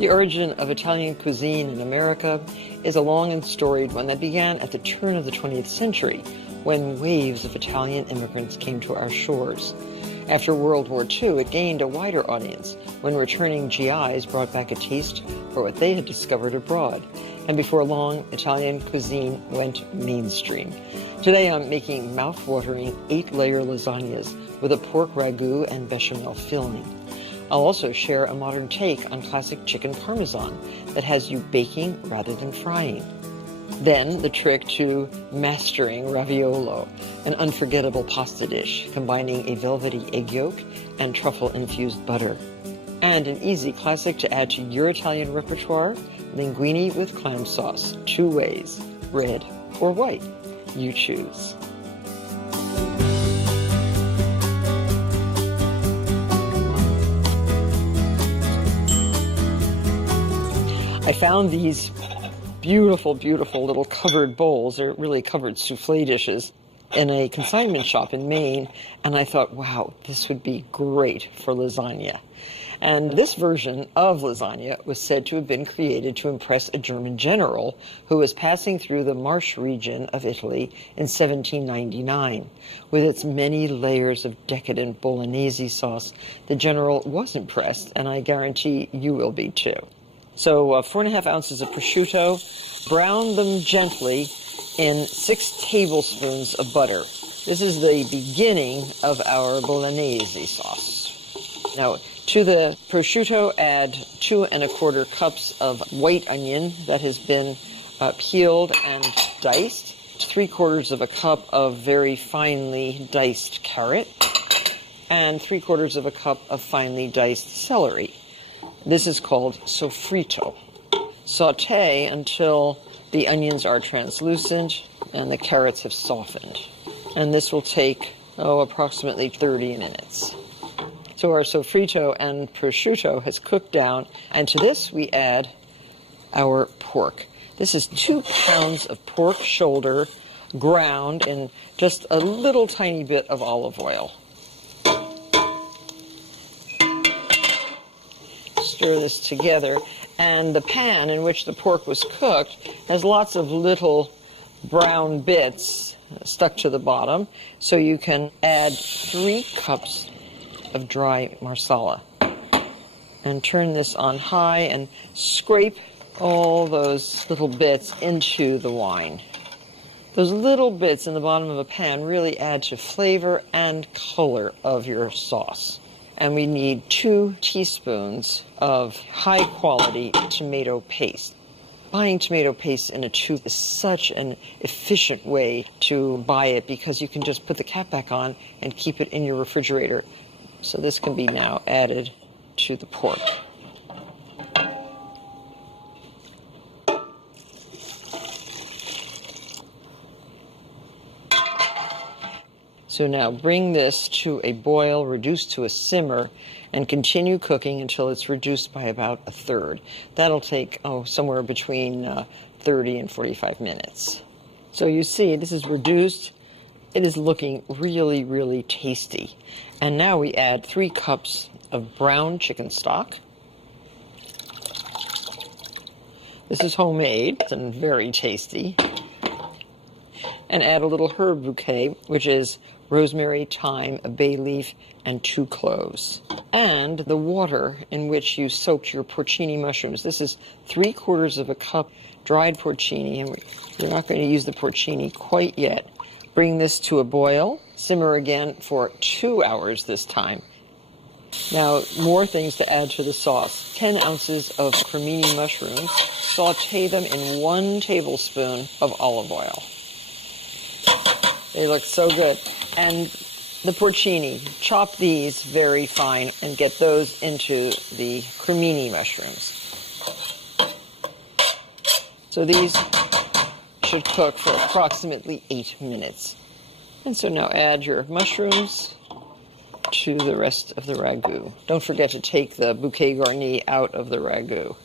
The origin of Italian cuisine in America is a long and storied one that began at the turn of the 20th century, when waves of Italian immigrants came to our shores. After World War II, it gained a wider audience when returning GIs brought back a taste for what they had discovered abroad. And before long, Italian cuisine went mainstream. Today I'm making mouth-watering 8-layer lasagnas with a pork ragu and bechamel filling. I'll also share a modern take on classic chicken parmesan that has you baking rather than frying. Then the trick to mastering raviolo, an unforgettable pasta dish combining a velvety egg yolk and truffle-infused butter. And an easy classic to add to your Italian repertoire, linguine with clam sauce, 2 ways, red or white. You choose. I found these beautiful, beautiful little covered bowls. They're really covered souffle dishes in a consignment shop in Maine, and I thought, wow, this would be great for lasagna. And this version of lasagna was said to have been created to impress a German general who was passing through the Marche region of Italy in 1799. With its many layers of decadent bolognese sauce, the general was impressed, and I guarantee you will be too. So 4½ ounces of prosciutto, brown them gently in 6 tablespoons of butter. This is the beginning of our bolognese sauce. Now, to the prosciutto, add 2 1/4 cups of white onion that has been peeled and diced, 3/4 of a cup of very finely diced carrot, and 3/4 of a cup of finely diced celery. This is called sofrito. Sauté until the onions are translucent and the carrots have softened. And this will take, approximately 30 minutes. So our sofrito and prosciutto has cooked down, and to this we add our pork. This is 2 pounds of pork shoulder ground in just a little tiny bit of olive oil. Stir this together, and the pan in which the pork was cooked has lots of little brown bits stuck to the bottom, so you can add 3 cups of dry marsala and turn this on high and scrape all those little bits into the wine. Those little bits in the bottom of a pan really add to flavor and color of your sauce. And we need 2 teaspoons of high-quality tomato paste. Buying tomato paste in a tube is such an efficient way to buy it because you can just put the cap back on and keep it in your refrigerator. So this can be now added to the pork. So now bring this to a boil, reduce to a simmer, and continue cooking until it's reduced by about 1/3. That'll take, somewhere between 30 and 45 minutes. So you see, this is reduced. It is looking really, really tasty. And now we add 3 cups of brown chicken stock. This is homemade and very tasty. And add a little herb bouquet, which is rosemary, thyme, a bay leaf, and 2 cloves. And the water in which you soaked your porcini mushrooms. This is 3/4 of a cup dried porcini, and we're not going to use the porcini quite yet. Bring this to a boil, simmer again for 2 hours this time. Now, more things to add to the sauce. 10 ounces of cremini mushrooms. Saute them in 1 tablespoon of olive oil. They look so good. And the porcini, chop these very fine and get those into the cremini mushrooms. So these should cook for approximately 8 minutes. And so now add your mushrooms to the rest of the ragu. Don't forget to take the bouquet garni out of the ragu.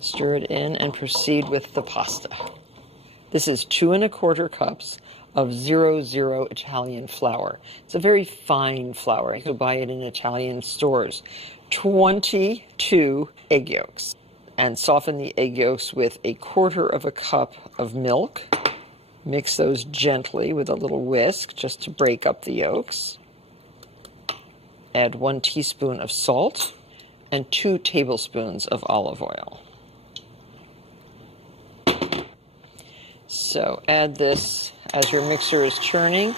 Stir it in and proceed with the pasta. This is 2 1/4 cups of 00 Italian flour. It's a very fine flour. You can buy it in Italian stores. 22 egg yolks. and soften the egg yolks with 1/4 cup of milk. Mix those gently with a little whisk just to break up the yolks. Add 1 teaspoon of salt and 2 tablespoons of olive oil. So add this as your mixer is churning.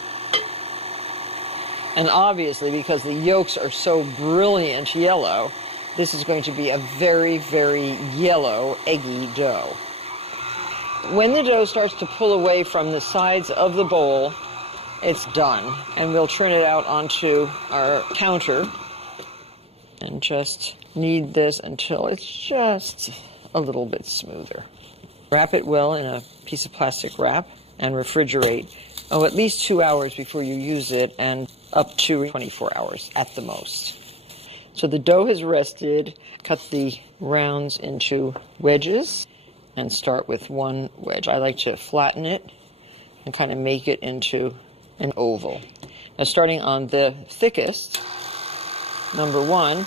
And obviously, because the yolks are so brilliant yellow, this is going to be a very, very yellow, eggy dough. When the dough starts to pull away from the sides of the bowl, it's done. And we'll turn it out onto our counter and just knead this until it's just a little bit smoother. Wrap it well in a piece of plastic wrap and refrigerate, at least 2 hours before you use it, and up to 24 hours at the most. So the dough has rested. Cut the rounds into wedges and start with 1 wedge. I like to flatten it and kind of make it into an oval. Now, starting on the thickest, number 1,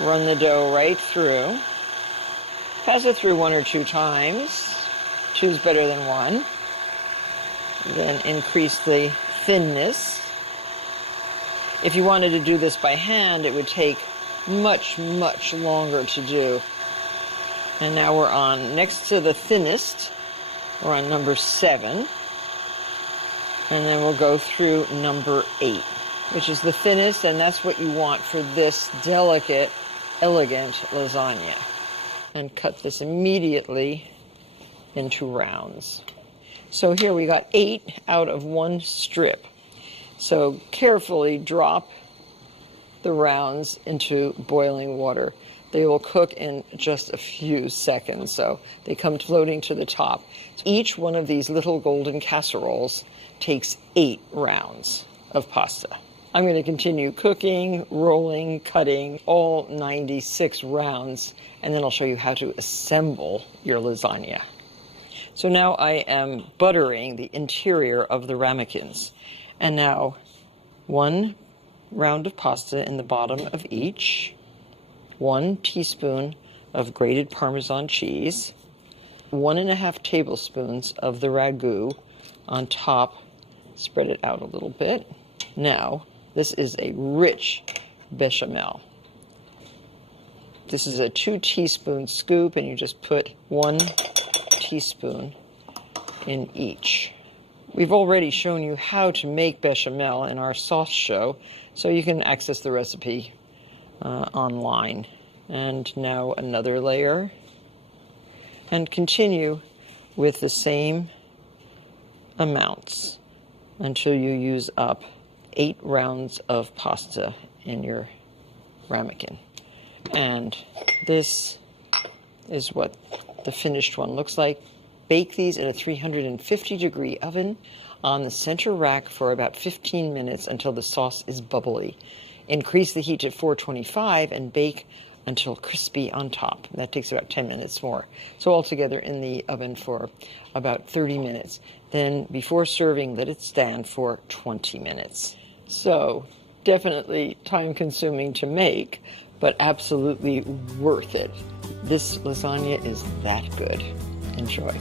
run the dough right through. Pass it through 1 or 2 times. 2 is better than 1. Then increase the thinness. If you wanted to do this by hand, it would take much, much longer to do. And now we're on, next to the thinnest, we're on number 7. And then we'll go through number 8, which is the thinnest, and that's what you want for this delicate, elegant lasagna. And cut this immediately into rounds. So here we got 8 out of 1 strip. So carefully drop the rounds into boiling water. They will cook in just a few seconds, so they come floating to the top. Each one of these little golden casseroles takes 8 rounds of pasta. I'm going to continue cooking, rolling, cutting, all 96 rounds, and then I'll show you how to assemble your lasagna. So now I am buttering the interior of the ramekins. And now 1 round of pasta in the bottom of each, 1 teaspoon of grated Parmesan cheese, 1½ tablespoons of the ragu on top. Spread it out a little bit. Now, this is a rich bechamel. This is a 2 teaspoon scoop, and you just put 1 teaspoon in each. We've already shown you how to make bechamel in our sauce show, so you can access the recipe online. And now another layer. And continue with the same amounts until you use up 8 rounds of pasta in your ramekin. And this is what the finished one looks like. Bake these in a 350-degree oven on the center rack for about 15 minutes until the sauce is bubbly. Increase the heat to 425 and bake until crispy on top. That takes about 10 minutes more. So altogether in the oven for about 30 minutes. Then before serving, let it stand for 20 minutes. So definitely time-consuming to make, but absolutely worth it. This lasagna is that good. Enjoy.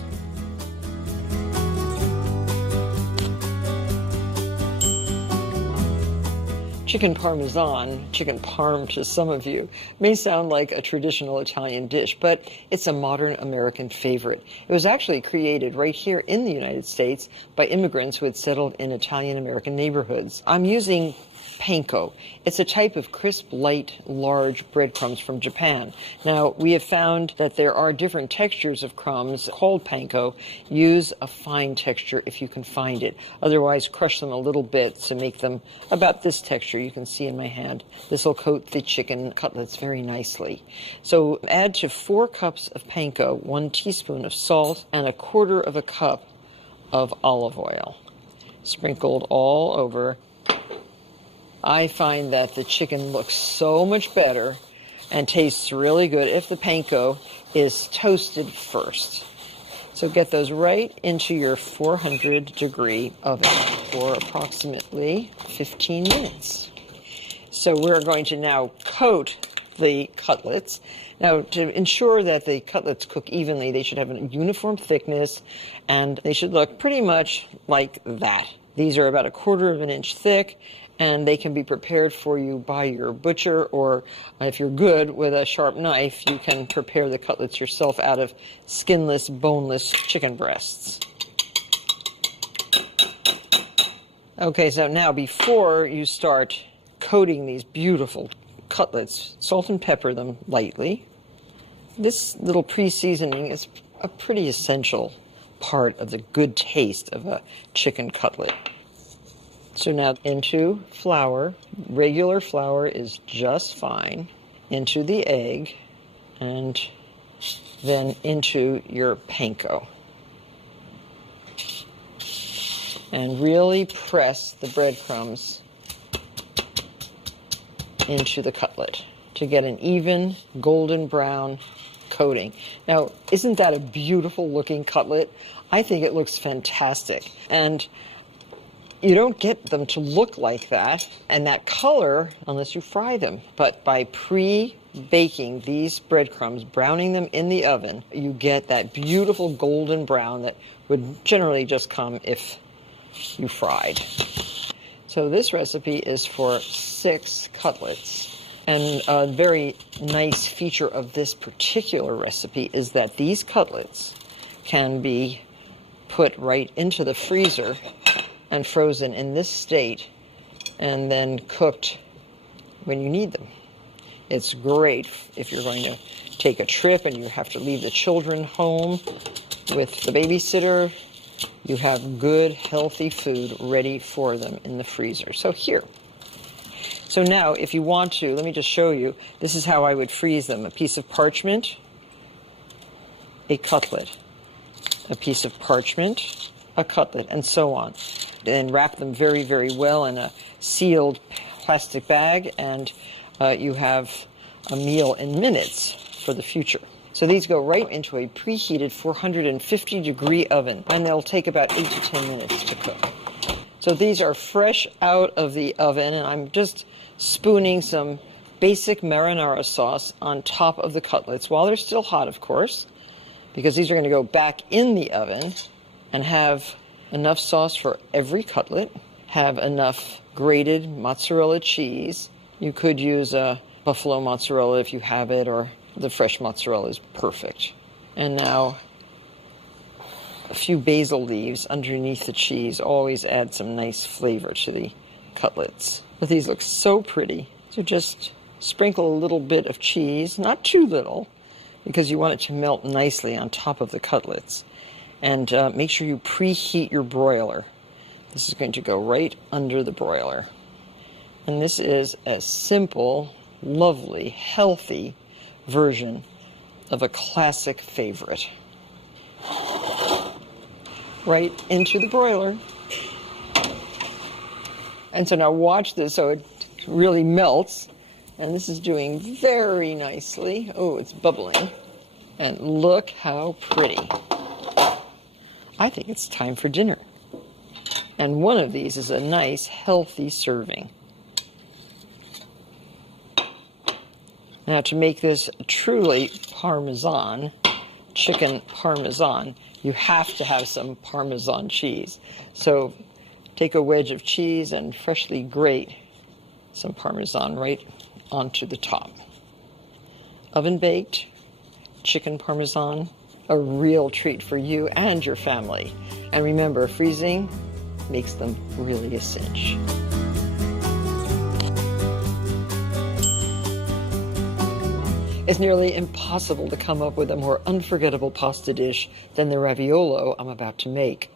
Chicken parmesan, chicken parm to some of you, may sound like a traditional Italian dish, but it's a modern American favorite. It was actually created right here in the United States by immigrants who had settled in Italian-American neighborhoods. I'm using panko. It's a type of crisp, light, large breadcrumbs from Japan. Now, we have found that there are different textures of crumbs called panko. Use a fine texture if you can find it. Otherwise, crush them a little bit to make them about this texture you can see in my hand. This will coat the chicken cutlets very nicely. So add to 4 cups of panko 1 teaspoon of salt and 1/4 cup of olive oil, sprinkled all over. I find that the chicken looks so much better and tastes really good if the panko is toasted first. So get those right into your 400-degree oven for approximately 15 minutes. So we're going to now coat the cutlets. Now, to ensure that the cutlets cook evenly, they should have a uniform thickness, and they should look pretty much like that. These are about 1/4 of an inch thick, and they can be prepared for you by your butcher, or if you're good with a sharp knife, you can prepare the cutlets yourself out of skinless, boneless chicken breasts. Okay, so now before you start coating these beautiful cutlets, salt and pepper them lightly. This little pre-seasoning is a pretty essential part of the good taste of a chicken cutlet. So now into flour. Regular flour is just fine. Into the egg, and then into your panko. And really press the breadcrumbs into the cutlet to get an even golden brown coating. Now, isn't that a beautiful looking cutlet? I think it looks fantastic. And you don't get them to look like that and that color unless you fry them. But by pre-baking these breadcrumbs, browning them in the oven, you get that beautiful golden brown that would generally just come if you fried. So this recipe is for 6 cutlets. And a very nice feature of this particular recipe is that these cutlets can be put right into the freezer and frozen in this state and then cooked when you need them. It's great if you're going to take a trip and you have to leave the children home with the babysitter. You have good, healthy food ready for them in the freezer. So here. So now, if you want to, let me just show you. This is how I would freeze them. A piece of parchment, a cutlet, a piece of parchment, a cutlet, and so on. Then wrap them very, very well in a sealed plastic bag, and you have a meal in minutes for the future. So these go right into a preheated 450-degree oven, and they'll take about 8 to 10 minutes to cook. So these are fresh out of the oven, and I'm just spooning some basic marinara sauce on top of the cutlets while they're still hot, of course, because these are going to go back in the oven and have enough sauce for every cutlet, have enough grated mozzarella cheese. You could use a buffalo mozzarella if you have it, or the fresh mozzarella is perfect. And now a few basil leaves underneath the cheese always add some nice flavor to the cutlets. But these look so pretty. So just sprinkle a little bit of cheese, not too little, because you want it to melt nicely on top of the cutlets. And make sure you preheat your broiler. This is going to go right under the broiler. And this is a simple, lovely, healthy version of a classic favorite. Right into the broiler. And so now watch this so it really melts. And this is doing very nicely. Oh, it's bubbling. And look how pretty. I think it's time for dinner. And one of these is a nice, healthy serving. Now, to make this truly Parmesan, chicken Parmesan, you have to have some Parmesan cheese. So take a wedge of cheese and freshly grate some Parmesan right onto the top. Oven baked chicken Parmesan, a real treat for you and your family. And remember, freezing makes them really a cinch. It's nearly impossible to come up with a more unforgettable pasta dish than the raviolo I'm about to make.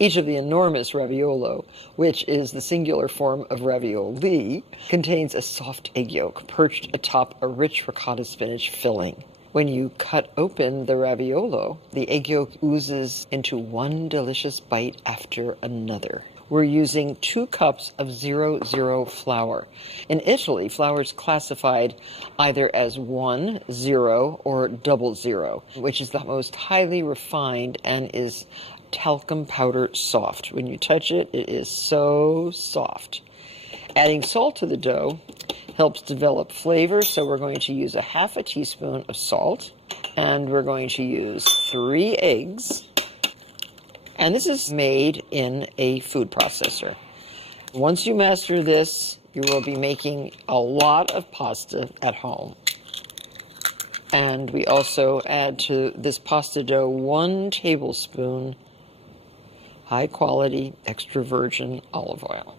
Each of the enormous raviolo, which is the singular form of ravioli, contains a soft egg yolk perched atop a rich ricotta spinach filling. When you cut open the raviolo, the egg yolk oozes into one delicious bite after another. We're using 2 cups of 00 flour. In Italy, flour is classified either as 1, 0, or 00, which is the most highly refined and is talcum powder soft. When you touch it, it is so soft. Adding salt to the dough helps develop flavor, so we're going to use a half a teaspoon of salt, and we're going to use 3 eggs. And this is made in a food processor. Once you master this, you will be making a lot of pasta at home. And we also add to this pasta dough 1 tablespoon high quality extra virgin olive oil.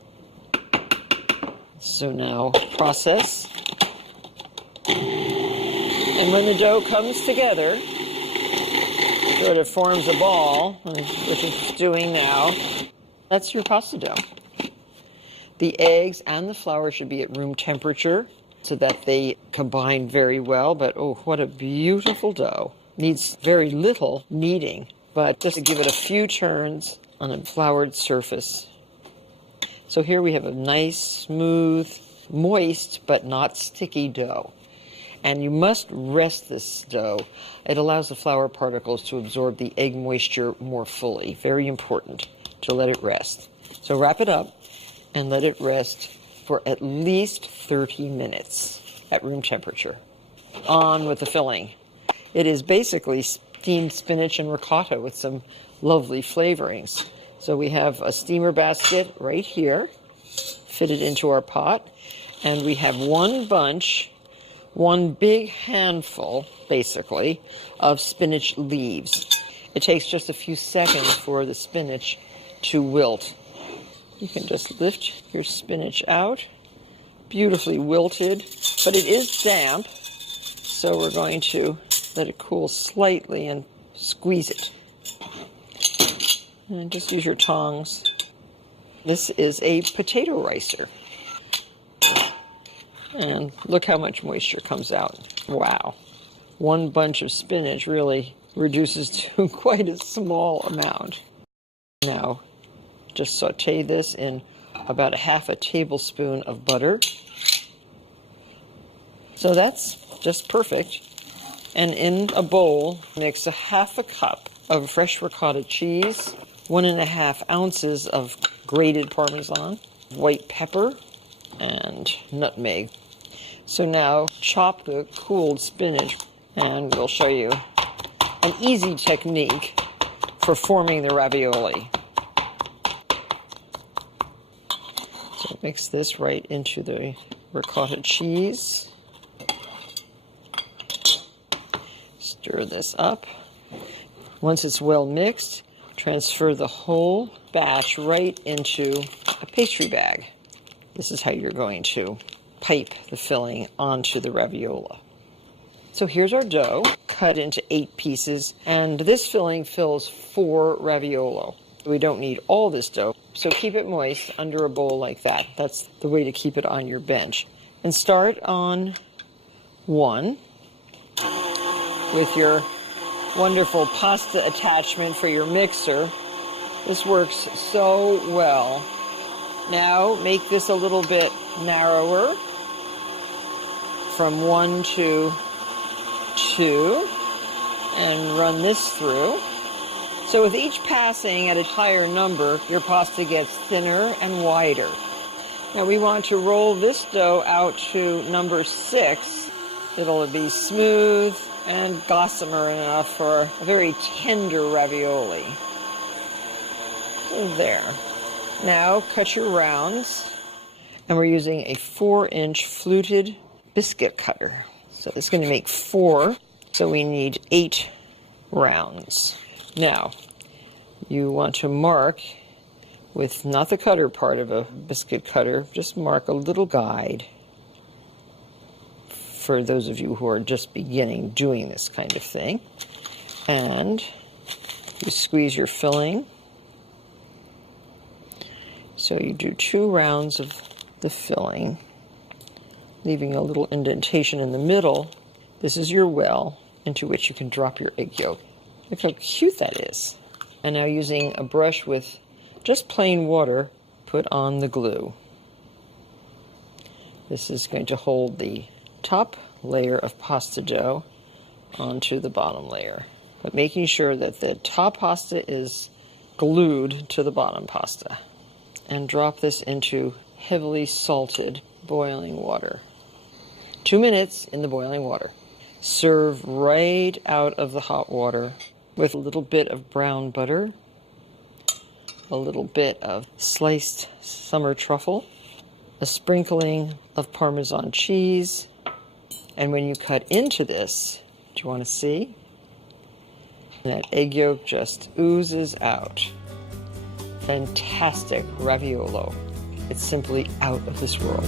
So now process. And when the dough comes together, sort of forms a ball, which it's doing now, that's your pasta dough. The eggs and the flour should be at room temperature so that they combine very well. But oh, what a beautiful dough. Needs very little kneading, but just to give it a few turns on a floured surface. So here we have a nice, smooth, moist, but not sticky dough. And you must rest this dough. It allows the flour particles to absorb the egg moisture more fully. Very important to let it rest. So wrap it up and let it rest for at least 30 minutes at room temperature. On with the filling. It is basically steamed spinach and ricotta with some lovely flavorings. So we have a steamer basket right here, fitted into our pot, and we have one big handful, basically, of spinach leaves. It takes just a few seconds for the spinach to wilt. You can just lift your spinach out, beautifully wilted, but it is damp, so we're going to let it cool slightly and squeeze it. And just use your tongs. This is a potato ricer. And look how much moisture comes out. Wow. One bunch of spinach really reduces to quite a small amount. Now, just saute this in about a half a tablespoon of butter. So that's just perfect. And in a bowl, mix a half a cup of fresh ricotta cheese, 1.5 ounces of grated Parmesan, white pepper, and nutmeg. So now chop the cooled spinach, and we'll show you an easy technique for forming the ravioli. So mix this right into the ricotta cheese. Stir this up. Once it's well mixed, transfer the whole batch right into a pastry bag. This is how you're going to pipe the filling onto the raviola. So here's our dough, cut into 8 pieces, and this filling fills 4 raviolo. We don't need all this dough, so keep it moist under a bowl like that. That's the way to keep it on your bench. And start on 1 with your wonderful pasta attachment for your mixer. This works so well. Now make this a little bit narrower from 1 to 2 and run this through. So with each passing at a higher number, your pasta gets thinner and wider. Now we want to roll this dough out to number 6. It'll be smooth and gossamer enough for a very tender ravioli. So there. Now cut your rounds, and we're using a 4-inch fluted biscuit cutter. So it's going to make 4, so we need 8 rounds. Now, you want to mark with not the cutter part of a biscuit cutter, just mark a little guide for those of you who are just beginning doing this kind of thing. And you squeeze your filling. So you do 2 rounds of the filling, leaving a little indentation in the middle. This is your well into which you can drop your egg yolk. Look how cute that is. And now using a brush with just plain water, put on the glue. This is going to hold the top layer of pasta dough onto the bottom layer, but making sure that the top pasta is glued to the bottom pasta. And drop this into heavily salted boiling water. 2 minutes in the boiling water. Serve right out of the hot water with a little bit of brown butter, a little bit of sliced summer truffle, a sprinkling of Parmesan cheese, and when you cut into this, do you want to see? That egg yolk just oozes out. Fantastic raviolo. It's simply out of this world.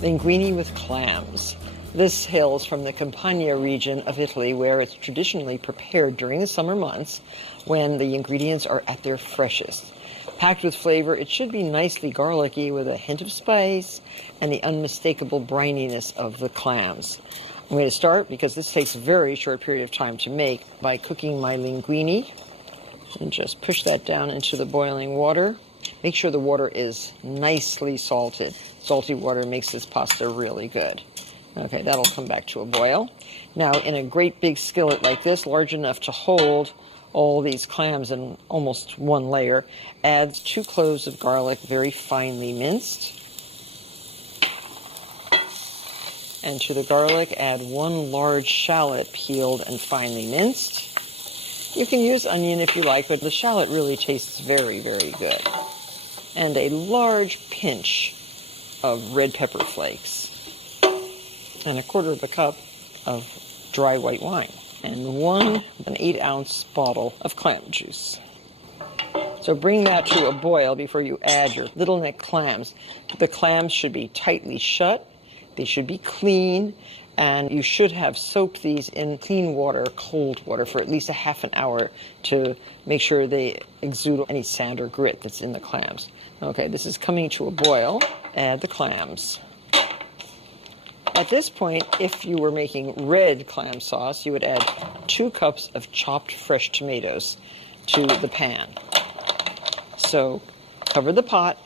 Linguine with clams. This hails from the Campania region of Italy, where it's traditionally prepared during the summer months when the ingredients are at their freshest. Packed with flavor, it should be nicely garlicky with a hint of spice and the unmistakable brininess of the clams. I'm going to start, because this takes a very short period of time to make, by cooking my linguine. And just push that down into the boiling water. Make sure the water is nicely salted. Salty water makes this pasta really good. Okay, that'll come back to a boil. Now, in a great big skillet like this, large enough to hold all these clams in almost one layer, add 2 cloves of garlic, very finely minced. And to the garlic, add 1 large shallot, peeled and finely minced. You can use onion if you like, but the shallot really tastes very, very good. And a large pinch of red pepper flakes. And a 1/4 cup of dry white wine. And an 8-ounce bottle of clam juice. So bring that to a boil before you add your little neck clams. The clams should be tightly shut. They should be clean. And you should have soaked these in clean water, cold water, for at least a half an hour to make sure they exude any sand or grit that's in the clams. Okay, this is coming to a boil. Add the clams. At this point, if you were making red clam sauce, you would add 2 cups of chopped fresh tomatoes to the pan. So cover the pot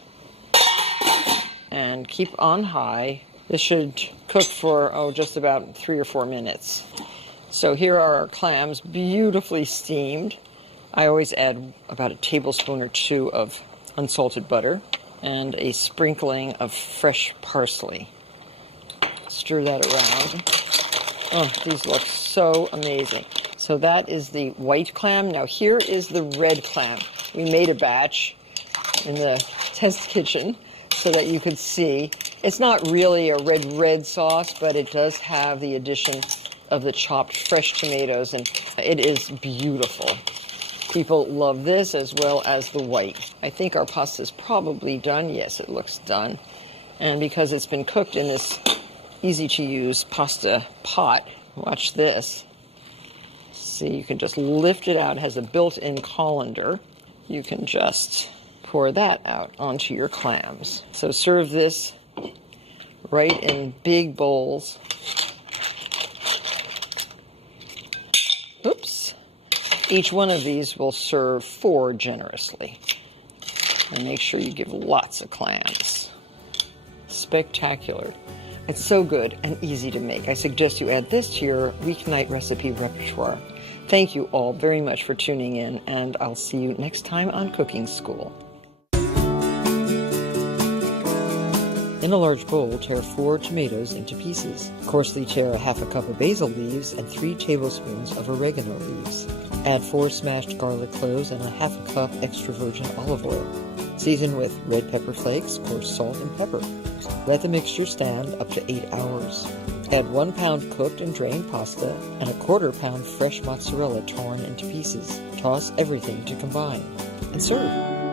and keep on high. This should cook for, just about 3 or 4 minutes. So here are our clams, beautifully steamed. I always add about a tablespoon or 2 of unsalted butter and a sprinkling of fresh parsley. Stir that around. Oh, these look so amazing. So that is the white clam. Now here is the red clam. We made a batch in the test kitchen so that you could see. It's not really a red sauce, but it does have the addition of the chopped fresh tomatoes, and it is beautiful. People love this as well as the white. I think our pasta is probably done. Yes, it looks done. And because it's been cooked in this easy-to-use pasta pot, watch this. See, you can just lift it out. It has a built-in colander. You can just pour that out onto your clams. So serve this right in big bowls. Oops. Each one of these will serve 4 generously. And make sure you give lots of clams. Spectacular. It's so good and easy to make. I suggest you add this to your weeknight recipe repertoire. Thank you all very much for tuning in, and I'll see you next time on Cooking School. In a large bowl, tear 4 tomatoes into pieces. Coarsely tear a half a cup of basil leaves and 3 tablespoons of oregano leaves. Add 4 smashed garlic cloves and a half a cup extra virgin olive oil. Season with red pepper flakes, coarse salt, and pepper. Let the mixture stand up to 8 hours. Add 1 pound cooked and drained pasta and a 1/4 pound fresh mozzarella torn into pieces. Toss everything to combine and serve.